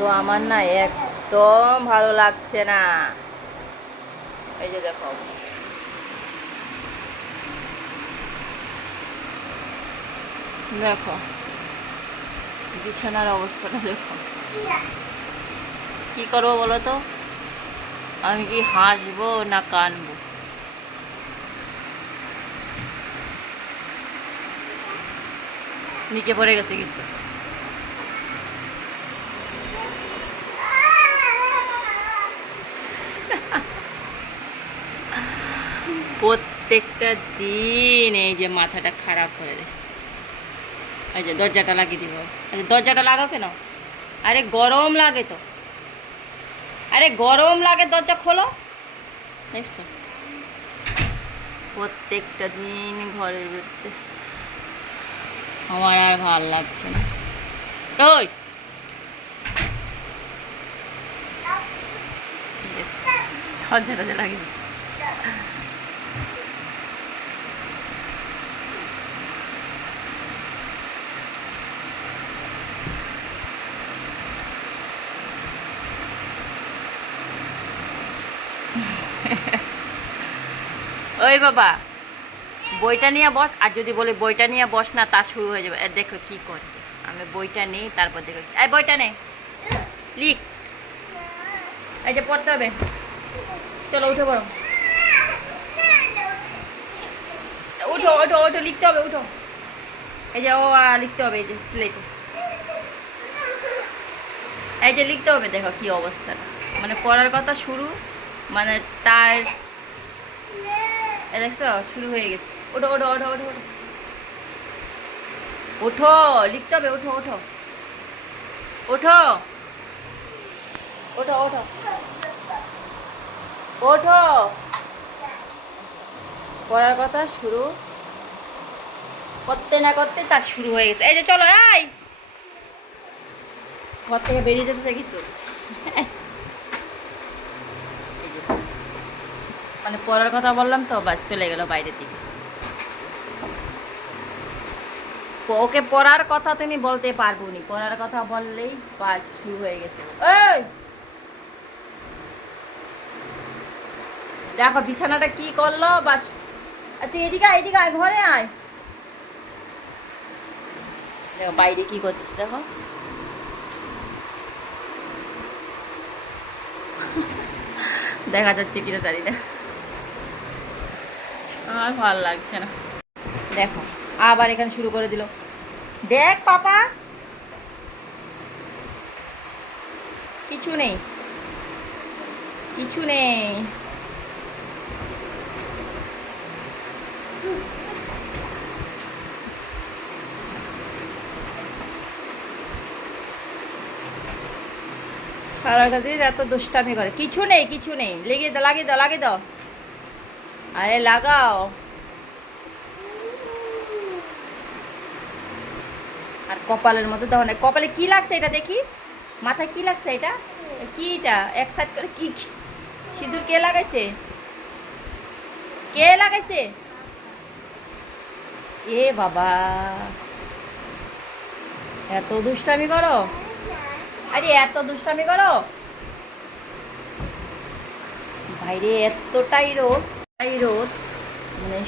তো আমার না একদম ভালো লাগছে না। এই যে দেখো অবস্থা, দেখো বিছানার অবস্থাটা দেখো। কি করবো বলো তো? আমি কি হাসবো না কানবো? নিচে পড়ে গেছে কিন্তু। প্রত্যেকটা দিন এই যে মাথাটা খারাপ করে দেয়। এই যে দরজাটা লাগিয়ে দিব। আচ্ছা দরজাটা লাগাও কেন? আরে গরম লাগে তো। আরে গরম লাগে, দরজা খোলো। দেখছো প্রত্যেকটা দিন ঘরের ভিতরে। আমার আর ভাল লাগছে না। ওই দরজা টরজা লাগিয়ে দিছি। ওই বাবা বইটা নিয়ে বস, আর যদি বলি বইটা নিয়ে বস না, তা শুরু হয়ে যাবে। দেখো কি করে, আমি বইটা নিই তারপর দেখো। এই বইটা নে, লিখ। এই যে পড়তে হবে, চলো উঠে পড়ো। উঠো উঠো উঠো, লিখতে হবে, উঠো। এই যে ও লিখতে হবে, এই যে স্লেটে এই যে লিখতে হবে। দেখো কি অবস্থা, মানে পড়ার কথা শুরু, মানে তার দেখছো শুরু হয়ে গেছে। ওঠো ওঠো ওঠো ওঠো ওঠো ওঠো, লিখতে হবে, ওঠো ওঠো ওঠো ওঠো ওঠো ওঠো। পড়ার কথা শুরু করতে না করতে তার শুরু হয়ে গেছে। এই যে চলো, এই ঘর থেকে বেরিয়ে যেতে কিন্তু এই যে মানে পড়ার কথা বললাম তো বাস চলে গেল বাইরের দিকে। ওকে পড়ার কথা তুমি বলতে পারবো নি, পড়ার কথা বললেই বাস শুরু হয়ে গেছে। এই দেখো বিছানাটা কি করলো বাস। তুই এদিকে আয়, এদিকে আয়, ঘরে আয়। দেখো বাইরে কি করতেছে, দেখো দেখা যাচ্ছে কিনা জানি না, আমার ভালো লাগছে না। দেখো আবার এখানে শুরু করে দিল। দেখ পাপা, কিছু নেই, কিছু নেই। সারাটা দিন এত দুষ্টামি করে। কিছু নেই, কিছু নেই, লেগে দাও, লাগিয়ে দাও, লাগিয়ে দাও। আরে লাগাও। আর কপালের মধ্যে দাও না। কপালে কি লাগছে এটা দেখি, মাথায় কি লাগছে এটা? কি এটা এক সাইড করে কি? সিঁদুর কে লাগাইছে? কে লাগাইছে? এ বাবা, এত দুষ্টামি করো? আরে এত দুষ্টামি করো? বাইরে এতটাই রোদ, তাই রোদ, মানে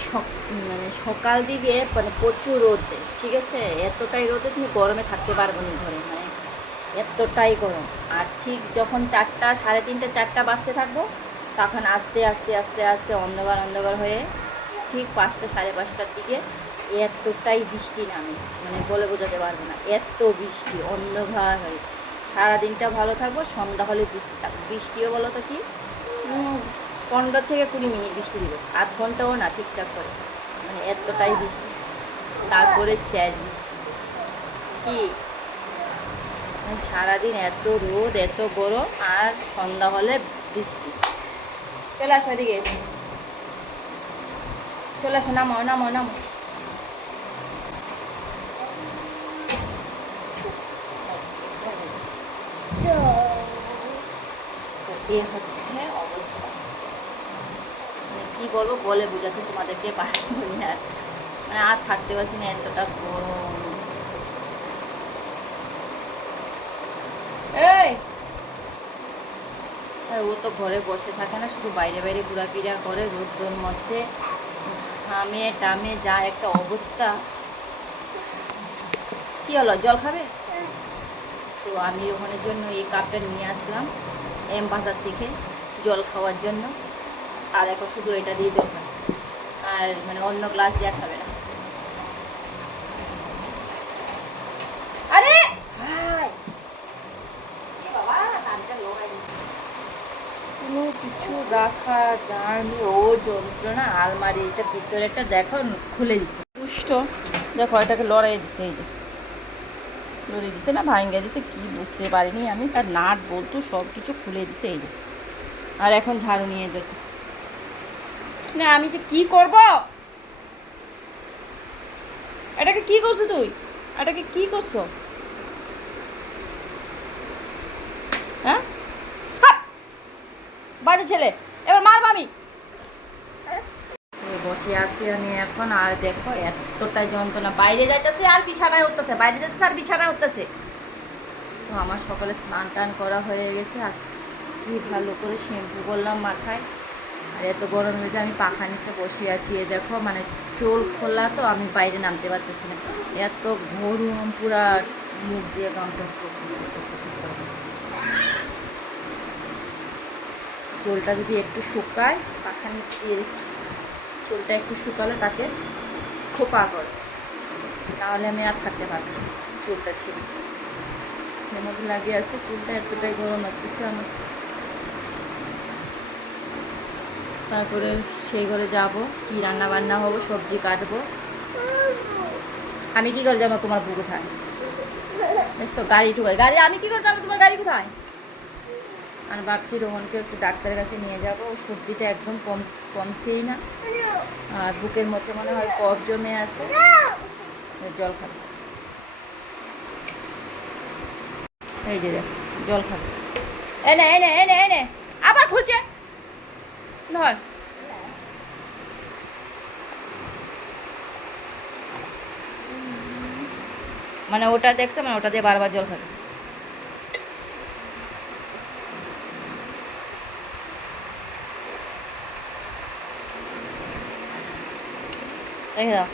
মানে সকাল দিকে মানে প্রচুর রোদ দেয়, ঠিক আছে? এতটাই রোদে তুমি গরমে থাকতে পারবো না ঘরে, মানে এতটাই গরম। আর ঠিক যখন 4টা, 3:30, 4টা বাজতে থাকবো, তখন আস্তে আস্তে আস্তে আস্তে অন্ধকার অন্ধকার হয়ে ঠিক 5টা, 5:30টার দিকে এতটাই বৃষ্টি নামে, মানে বলে বোঝাতে পারবো না, এত বৃষ্টি, অন্ধকার হয়ে। সারাদিনটা ভালো থাকবো, সন্ধ্যা হলে বৃষ্টি থাকবে। বৃষ্টিও বলো তো কি 15 থেকে 20 মিনিট বৃষ্টি দিবে, আধ ঘন্টাও না ঠিকঠাক করে, মানে এতটাই বৃষ্টি। তারপরে শেষ বৃষ্টি। কি মানে সারাদিন এত রোদ, এত গরম, আর সন্ধ্যা হলে বৃষ্টি। চলে আসো এদিকে, চলে আসো, নামো নামো নামো। এ হচ্ছে অবস্থা, মানে কি বলবো, বলে বোঝাতে তোমাদেরকে পারবো না। মানে আর থাকতে পারছি না, এতটা গরম। এই আর ও তো ঘরে বসে থাকে না, শুধু বাইরে বাইরে ঘোরাফেরা করে রোদ্দুর মধ্যে, ঘামে টামে যা একটা অবস্থা। কি হলো, জল খাবে? তো আমি ওখানের জন্য এই কাপটা নিয়ে আসলাম এম বাজার থেকে জল খাওয়ার জন্য। আর এখন শুধু এটা দিয়ে জল খাবে, আর মানে অন্য গ্লাস দিয়ে খাবে না। আরে কোনো কিছু রাখা যায়নি, ও যন্ত্রণা। আলমারি এটা ভিতরে একটা দেখো খুলে দিচ্ছে পুষ্ট, দেখো এটাকে লড়াই দিচ্ছে, এই যে লড়ে দিছে না, ভাঙ্গে দিছে কি বুঝতে পারিনি আমি, তার নাট বলতো সব কিছু খুলে দিছে এই যে। আর এখন ঝাড়ু নিয়ে যেত না, আমি যে কি করব, এটাকে কি করছো তুই, এটাকে কি করছো? হ্যাঁ বাজে ছেলে, এবার মারবো আমি। বসে আছি আমি এখন, আর দেখো এতটা যন্ত্রণা, বাইরে যাইতেছে আর বিছানায় উঠতেছে, বাইরে যাইতেছে আর বিছানায় উঠতেছে। তো আমার সকালে স্নান টান করা হয়ে গেছে, আজকে ভালো করে শ্যাম্পু করলাম মাথায়। আর এত গরম হয়েছে, আমি পাখা নিচে বসে আছি। এ দেখো মানে চোল খোলা, তো আমি বাইরে নামতে পারতেছি না, এত গরম, পুরা মুখ দিয়ে গামটা। চুলটা যদি একটু শুকায়, পাখা নিচে দিয়ে দিচ্ছি, চুলটা একটু শুকালে তাকে খোপা করে, তাহলে আমি আর থাকতে পারছি চুলটা ছিঁড়ে মধ্যে লাগিয়ে আছে। চুলটা এতটাই গরম লাগতেছে আমার। তারপরে সেই ঘরে যাব, কি রান্না বান্না হবো, সবজি কাটবো। আমি কি করে যাবো, তোমার বউ কোথায়? দেখছো গাড়ি ঢুকাই, গাড়ি আমি কি করে যাবো, তোমার গাড়ি কোথায়? আর ভাবছি রোহনকে একটু ডাক্তারের কাছে নিয়ে যাবো, সর্দিটা একদম কমছেই না, আর বুকের মধ্যে মনে হয় কফ জমে আছে। জল খাবে, এই যে দেখ জল খাবে, এনে এনে এনে এনে আবার খুলছে ধর। মানে ওটা দেখছে, মানে ওটা দিয়ে বারবার জল খাবে। দেখে দাও,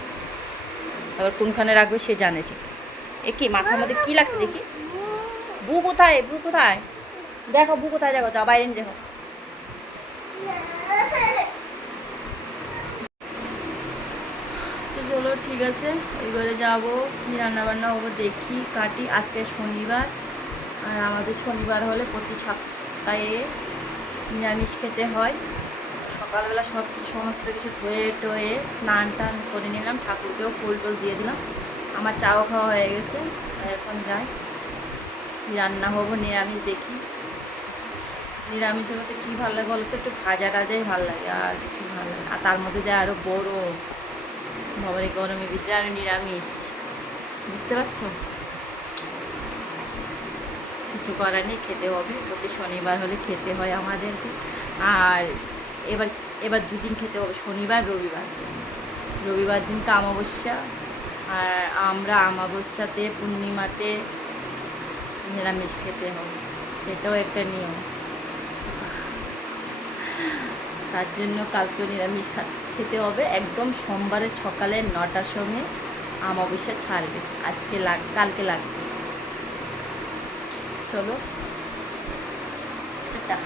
আবার কোনখানে রাখবে সে জানে ঠিক। এ কি মাথার মধ্যে কি লাগছে দেখি, বু কোথায়, বু কোথায়, দেখো বু কোথায়, দেখো যাও বাইরে দেখো। তো চলো ঠিক আছে, ওই ঘরে যাবো, কী রান্নাবান্না হবো দেখি কাটি। আজকে শনিবার, আর আমাদের শনিবার হলে প্রতি সপ্তাহে নিরামিষ খেতে হয়। সকালবেলা সমস্ত কিছু ধুয়ে টয়ে স্নান টান করে নিলাম, ঠাকুরকেও ফুল টুল দিয়ে দিলাম, আমার চাও খাওয়া হয়ে গেছে। এখন যাই কী রান্না হবো, নিরামিষ দেখি। নিরামিষের মধ্যে কী ভালো লাগে বলো তো, একটু ভাজা টাজাই ভালো লাগে, আর কিছু ভালো লাগে। আর তার মধ্যে দেয় আরও বড়, বাবার এই গরমের ভিতরে আরও নিরামিষ, বুঝতে পারছো? কিছু করার নেই, খেতে হবে, প্রতি শনিবার হলে খেতে হয় আমাদেরকে। আর এবার এবার দুদিন খেতে হবে, শনিবার রবিবার। রবিবার দিনটা অমাবস্যা, আর আমরা অমাবস্যাতে পূর্ণিমাতে নিরামিষ খেতে হবে, সেটাও একটা নিয়ম। তার জন্য কালকে নিরামিষ খেতে হবে, একদম সোমবারের সকালে 9টার সময় অমাবস্যা ছাড়বে, আজকে কালকে লাগবে। চলো টাটা।